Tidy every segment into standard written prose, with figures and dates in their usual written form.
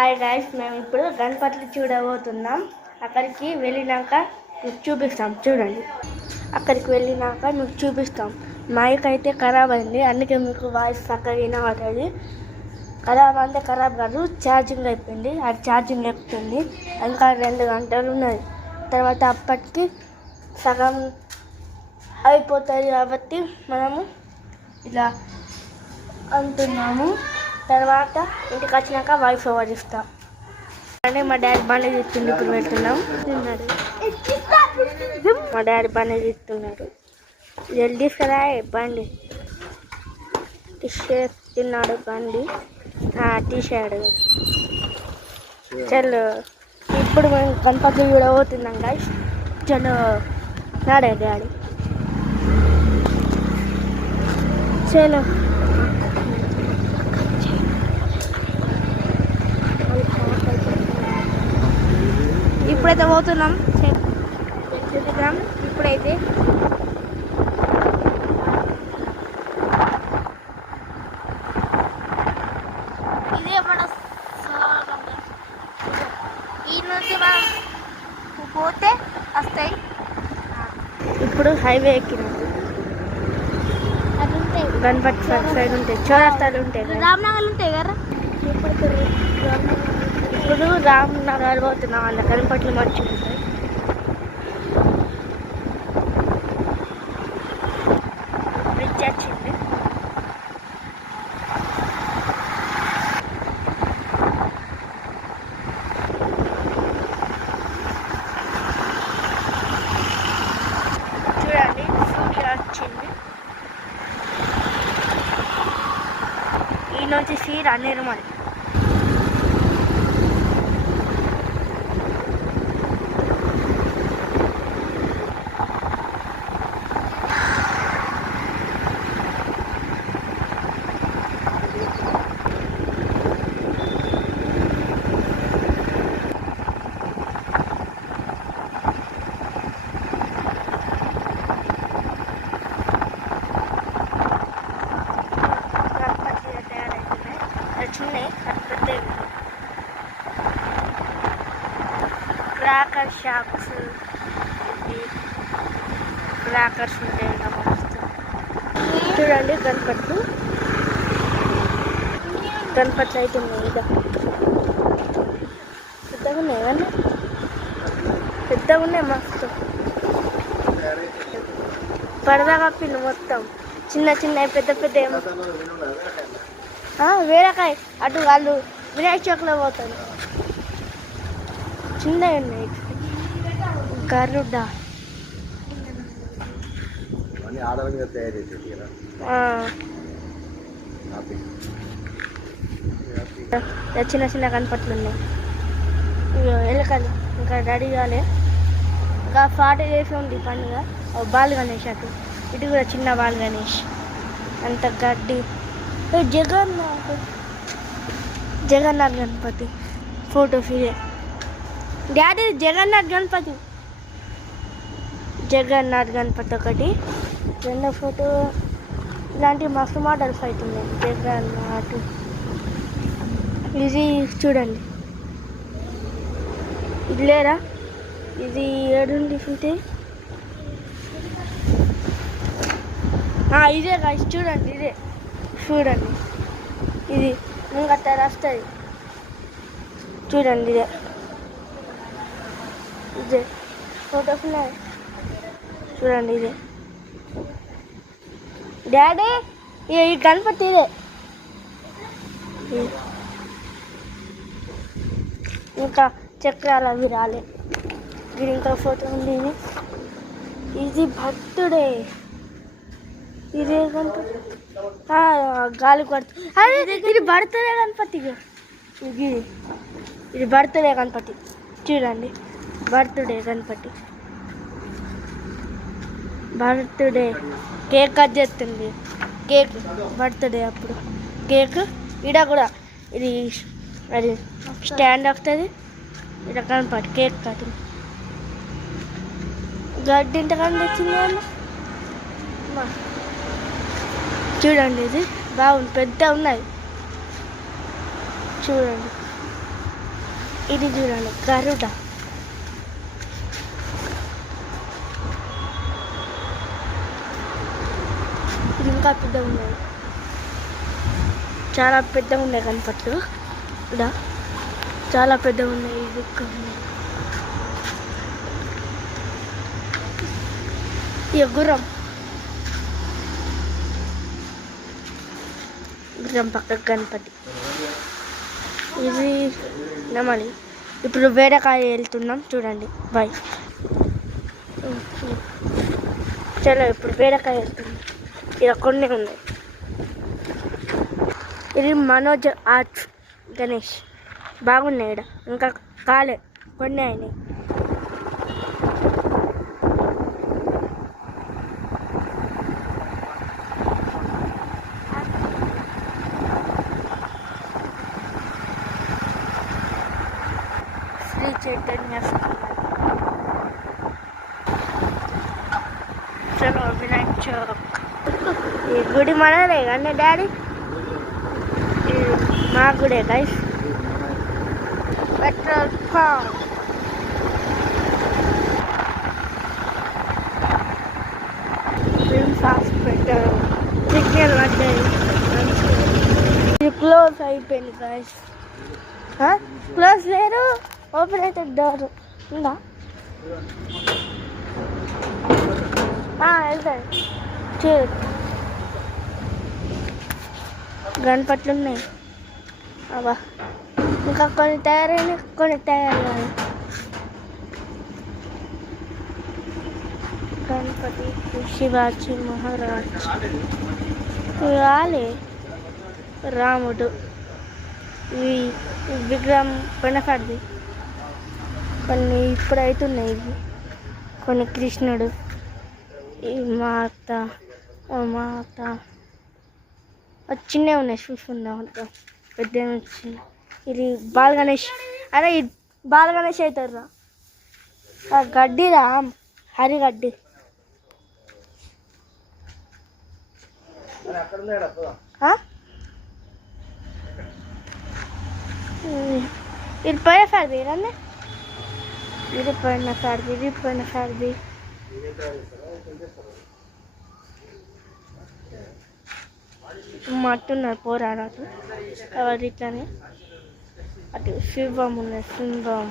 Hi guys, మేము ఇప్పుడు గణపతిని చూడబోతున్నాం. అక్కడికి వెళ్ళినాక మీకు చూపిస్తాం. చూడండి, అక్కడికి వెళ్ళినాక మీకు చూపిస్తాం. మైక్ అయితే ఖరాబ్ అయింది, అందుకే మీకు వాయిస్ చక్కగా వినబడుతుంది. ఖరాబ్ అంటే ఖరాబ్ కాదు, ఛార్జింగ్ అయిపోయింది. అది ఛార్జింగ్ ఎక్కుతుంది. ఇంకా 2 గంటలు ఉన్నది. తర్వాత అప్పటికి సగం అయిపోతుంది కాబట్టి మనము ఇలా అంటున్నాము. తర్వాత ఇంటికి వచ్చినాక వాయిస్ ఓవర్ ఇస్తాం. అంటే మా డాడీ బండి తీస్తుండే, ఇప్పుడు పెడుతున్నాం. తిన్నాడు మా డాడీ బండి తీస్తున్నాడు. జల్దీ సరే బండి టీషర్ట్ తిన్నాడు. బండి టీషర్ట్ చలో. ఇప్పుడు మేము గణపతి చూడబోతున్నాం గైస్. చలో నాడే డాడీ చలో. ఇప్పుడైతే పోతున్నాం. చూద్దాం ఇప్పుడైతే. ఇదే మన ఈ నుంచి మనం పోతే వస్తాయి. ఇప్పుడు హైవే ఎక్కినాం. గణపతి సైడ్ ఉంటాయి, చౌరస్తాలు ఉంటాయి, రామ్నగర్ ఉంటాయి కదా. ఇప్పుడు రామ్నగర్ పోతున్నాం. అన్న గణపతులు మంచిగా ఉంటాయి. బ్రిడ్జ్ వచ్చింది. చూడండి, సూర్యుడు వచ్చింది. ఈ నుంచి సీరా నిర్మల్. క్రాకర్ షాప్స్, క్రాకర్స్ ఉంటాయి. చూడండి గణపతులు అయితే ఉన్నాయి. ఇక పెద్దగా ఉన్నాయి కానీ పెద్దగా ఉన్నాయి, మస్తు పరదా కప్పింది మొత్తం. చిన్న చిన్న పెద్ద పెద్ద ఏమో వేరకాయ. అటు వాళ్ళు వినాయక చౌక్లో పోతారు. చిన్నవి ఉన్నాయి. గరుడ చిన్న చిన్న గణపతులు ఉన్నాయి. ఎలకలు ఇంకా రెడీ కాలే. ఇంకా 40 days ఉంది పండుగ. బాల్ గణేష్ అటు ఇటు కూడా చిన్న బాల్ గణేష్. అంత గడ్డి. జగన్నాథ్ గణపతి ఫోటో ఫిరే. డాడీ జగన్నాథ్ గణపతి ఒకటి. రెండో ఫోటో ఇలాంటి మస్తు మోడల్స్ అవుతున్నాయి. జగన్నాథ్ ఇది చూడండి. ఇది లేరా, ఇది ఏడుంది ఫిటే. ఇదే కాదు, చూడండి ఇదే. చూడండి ఇది ముంగట వస్తుంది. చూడండి ఇదే ఫోటోస్ ఉన్నాయి. చూడండి ఇదే డాడీ. ఈ గణపతి ఇదే. ఇంకా చక్రాలు అవి రాలే. ఇది ఇంకా ఫోటో ఉంది. ఇది భక్తుడే. ఇదే గణపతి గాలి కొడుతుంది. ఇది బర్త్డే గణపతి. ఇది బర్త్డే గణపతి. చూడండి birthday Ganapati. Birthday cake cut చేస్తుంది. కేక్ బర్త్డే అప్పుడు కేక్. ఇక్కడ కూడా ఇది అది స్టాండ్ వస్తుంది. ఇక్కడ గణపతి కేక్ కటింగ్. గడ్డి ఇంతకన్నా తెచ్చింది అన్న. చూడండి ఇది బాగుంది, పెద్ద ఉన్నాయి. చూడండి ఇది చూడండి గరుడ. ఇది ఇంకా పెద్దగా ఉన్నాయి, చాలా పెద్దగా ఉన్నాయి గణపతులు. ఇలా చాలా పెద్దగా ఉన్నాయి. ఇది ఇక గుర్రం పక్కకు గణపతి. ఇది నమలి. ఇప్పుడు వేరేకాయ వెళ్తున్నాం చూడండి. బాయ్. చలో ఇప్పుడు వేరేకాయ వెళ్తున్నాం. ఇలా కొన్ని ఉన్నాయి. ఇది మనోజ్ ఆర్ట్స్ గణేష్. బాగున్నాయి. ఇక్కడ ఇంకా కాలే, కొన్ని అయినాయి. శ్రీ చైతన్య చలో వినాయక్ చౌక్. ఈ గుడి మనదే కానీ డాడీ, మా గుడే guys. Petrol pump. Hospital signal పడ్డాయి. ఇది క్లోజ్ అయిపోయింది గైస్. క్లోజ్ లేరు, ఓపెన్ అయితే డోర్ ఉందా? వెళ్తాయి. గణపట్లు ఉన్నాయి. అబ్బా ఇంకా కొన్ని తయారైన, కొన్ని తయారు కాదు. గణపతి శివాజీ మహారాజ్ రాలే. రాముడు ఇవి విగ్రహం కొనకూడదు. కొన్ని ఇప్పుడు అవుతున్నాయి. ఇవి కొన్ని కృష్ణుడు, ఈ మాత చిన్నవి ఉన్నాయి. చూసుకుందాం అంతా పెద్ద వచ్చింది. ఇది బాల్ గణేష్. అరే ఇది బాల్ గణేష్ అవుతారు రా. గడ్డిరా, హరిగడ్డి. ఇది పైన ఫ్యాడ్ది రండి. ఇది పైన ఫ్యాడ్ది, ఇది పైన ఫ్యాడ్ది. మట్టున్నారు పోరాడదు కాబట్టి ఇట్లానే. అటు శివం ఉన్నాయి, సింహం.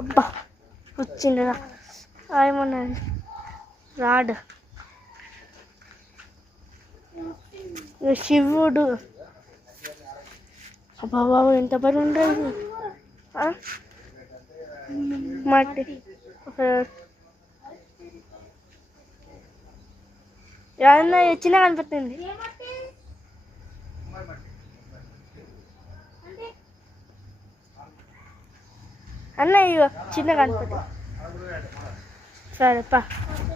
అబ్బా వచ్చిందిరా. ఏమన్నది రాడ్. శివుడు. అబ్బా బాబు ఎంత పని ఉండదు. మట్టి ఏమన్నా చిన్న కనిపిస్తుంది. అన్న ఇగో చిన్న కనిపిస్తుంది. సరేపా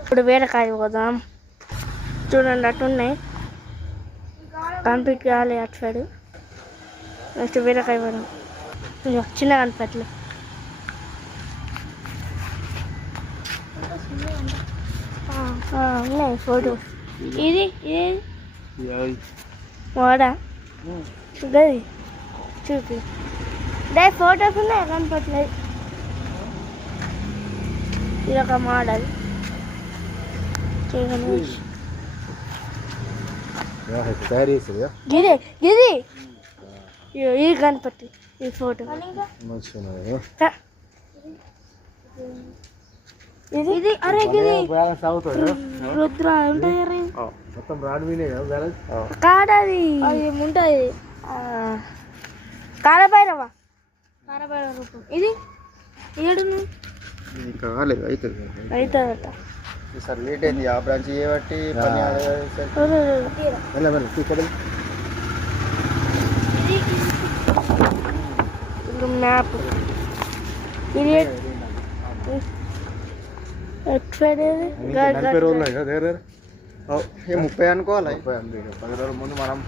ఇప్పుడు వేరే కాయ పోదాం. చూడండి అట్టున్నాయి, కంప్లీట్ కావాలి అటు సైడు. నెక్స్ట్ వేరే కాయ పోదాం. ఇగో చిన్న కనిపెట్టలే. ఉన్నాయి ఫోటోస్. ఇది వాడా గది చూపి. డే ఫోటోస్ ఉన్నాయి కనపట్లేదు. ఇది ఒక మోడల్. గిది గిది ఇది గణపతి. ఈ ఫోటో ఇది. అరే గిది రుద్ర ఉంటుంది కాడది. అది ఉంటుంది కాలభైరవ. కాలభైరవ రూపం. ఇది ఏడు అవుతుందట. మ్యాప్. ఇది 30 అనుకోవాలి. 10 రోజుల ముందు మనం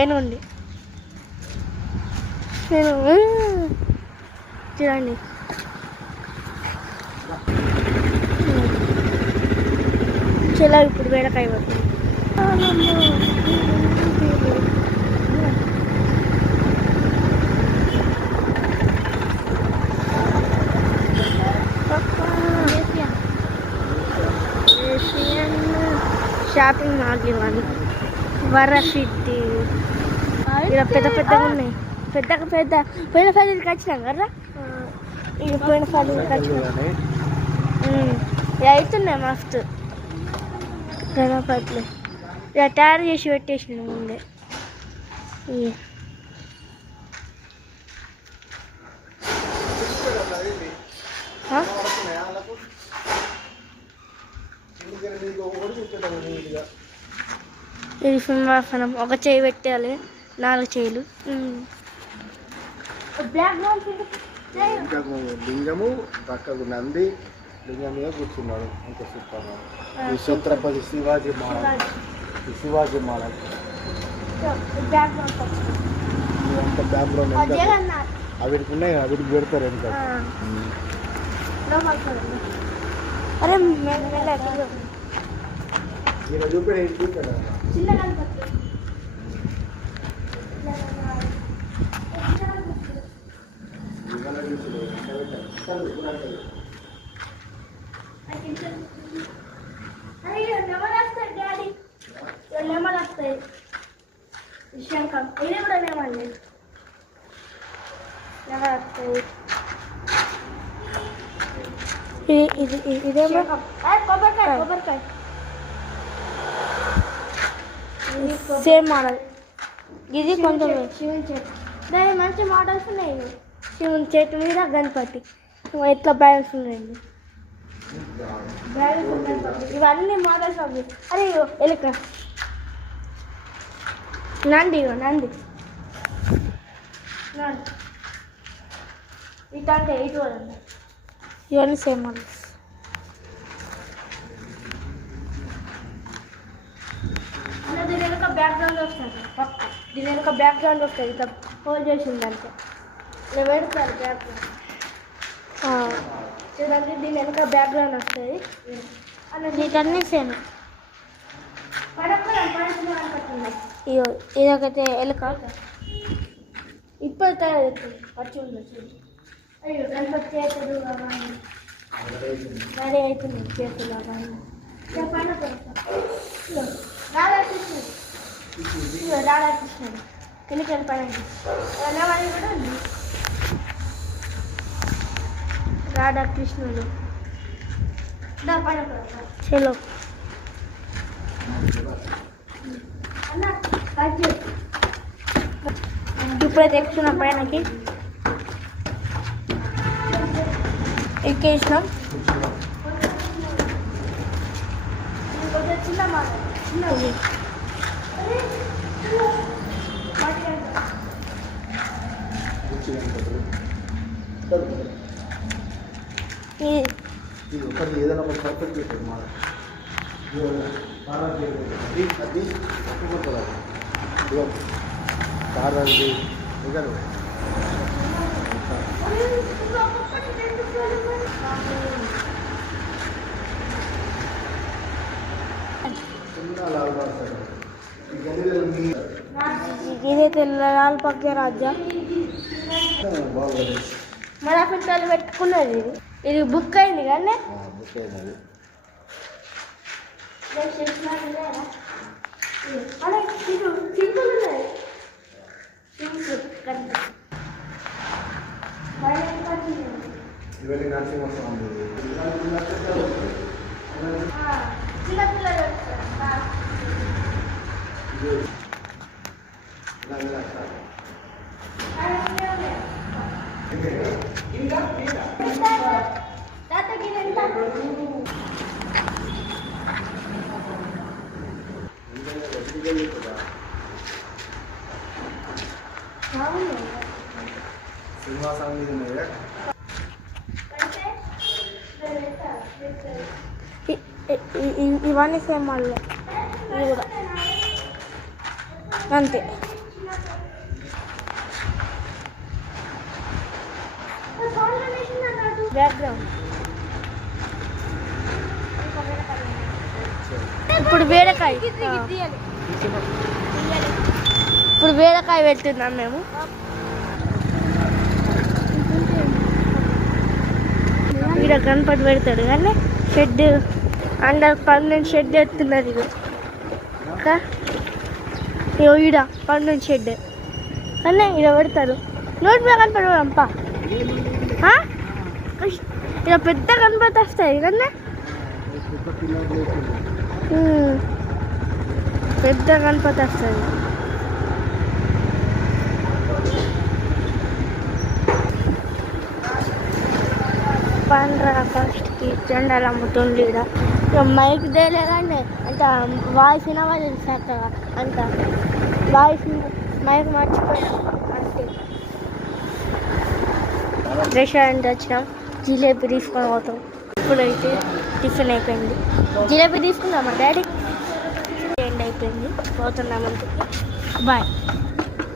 ఏనుంది. నేను చూడండి చలో ఇప్పుడు బీరకాయ పడుతుంది. షాపింగ్ మాల్ ఇవ్వాలి. వరసిద్ధి ఇక్కడ పెద్ద పెద్దగా ఉన్నాయి. పోయిన ఫ్యామిలీకి వచ్చినాం కదా. ఇక పోయిన ఫ్యామిలీకి వచ్చినాం. అవుతున్నాయి మస్తు గణపట్లు. ఇలా తయారు చేసి పెట్టేసిన ముందే. ఇది సింహాసనం. ఒక చేయి పెట్టాలి, 4 చేతులు. లింగము పక్కకు నంది, లింగం మీద కూర్చున్నాడు. ఇంకా సూపర్. ఈ ఛత్రపతి శివాజీ మహారాజ్. అంత బ్యాక్గ్రౌండ్ అవిటికి ఉన్నాయి, అవిటికి పెడతారు ఎంత. అరే చూపాడు. ఇదేమో కొబ్బరికాయ. Same model. ఇది కొంచెం దాని మంచి మోడల్స్ ఉన్నాయి. శివుని చేతి మీద గణపతి ఎట్లా బ్యాలెన్స్ ఉన్నాయండి. ఇవన్నీ మోడల్స్ అవి. అరే ఎలుక, నంది ఇటంటే ఇటు వాళ్ళండి. ఇవన్నీ సేమ్ మోడల్స్. దీని వెనుక బ్యాక్గ్రౌండ్ వస్తుంది. పక్క దీని వెనుక బ్యాక్గ్రౌండ్ వస్తుంది. ఇట్లా హోల్డ్ చేసింది అంటే ఇలా పెడతారు బ్యాక్గ్రౌండ్. చూడండి, దీని వెనుక బ్యాక్గ్రౌండ్ వస్తుంది. వీటన్నీ సేమ్. ఇదొకటి ఎలుక. ఇప్పుడు తయారు చేస్తుంది. వచ్చి ఉండదు. అయ్యో గణపతి చేతులు అవన్నీ రెడీ అవుతుంది. చేతులు అవన్నీ రాధాకృష్ణుడు ఎన్నికల పైన కూడా ఉంది. రాధాకృష్ణుడు చలో ఇప్పుడైతే ఎక్కుతున్నాం పైనకి. ఎక్కేసినాం. ఏదైనా ఒక పర్ఫెక్ట్ పెట్టారు మా కారండి ఇంకా ఇదైతే లాల్ పక్క రాజ్యం. మన పిల్లలు పెట్టుకున్నది. ఇది బుక్ అయింది కానీ చిన్నపిల్లలు సింహాసనం మీద ఇవన్నీ సేమ్ మళ్ళీ ఇవి కూడా అంతే. బ్యాక్గ్రౌండ్ ఇప్పుడు బీరకాయ ఇప్పుడు బీరకాయ పెడుతున్నాం మేము. ఇక్కడ గణపతి పెడతాడు కానీ షెడ్ అందరు పర్మనెంట్ షెడ్ ఎత్తున్నారు. ఇది ఇంకా ఈడ పర్మనెంట్ షెడ్ కానీ ఇక్కడ పెడతారు. నోటి మీద కనపడి రంప ఇక్కడ పెద్ద గణపతి వస్తాయి కానీ పెద్ద గణపతి వస్తుంది. పండ్ర ఫస్ట్కి జెండాలు అమ్ముతుండ్రు. ఇక మైక్ దేలే కానీ అంత వాయిస్ వినవాలి చక్కగా, అంత వాయిస్ మైక్ మర్చిపోయాం అంతే. రెస్టారెంట్ వచ్చినాం, జిలేబీ తీసుకొని పోతాం. ఇప్పుడైతే టిఫిన్ అయిపోయింది, జిలేబీ తీసుకున్నామా డాడీ, ఎండ్ అయిపోయింది, పోతున్నాం అంతే. బాయ్.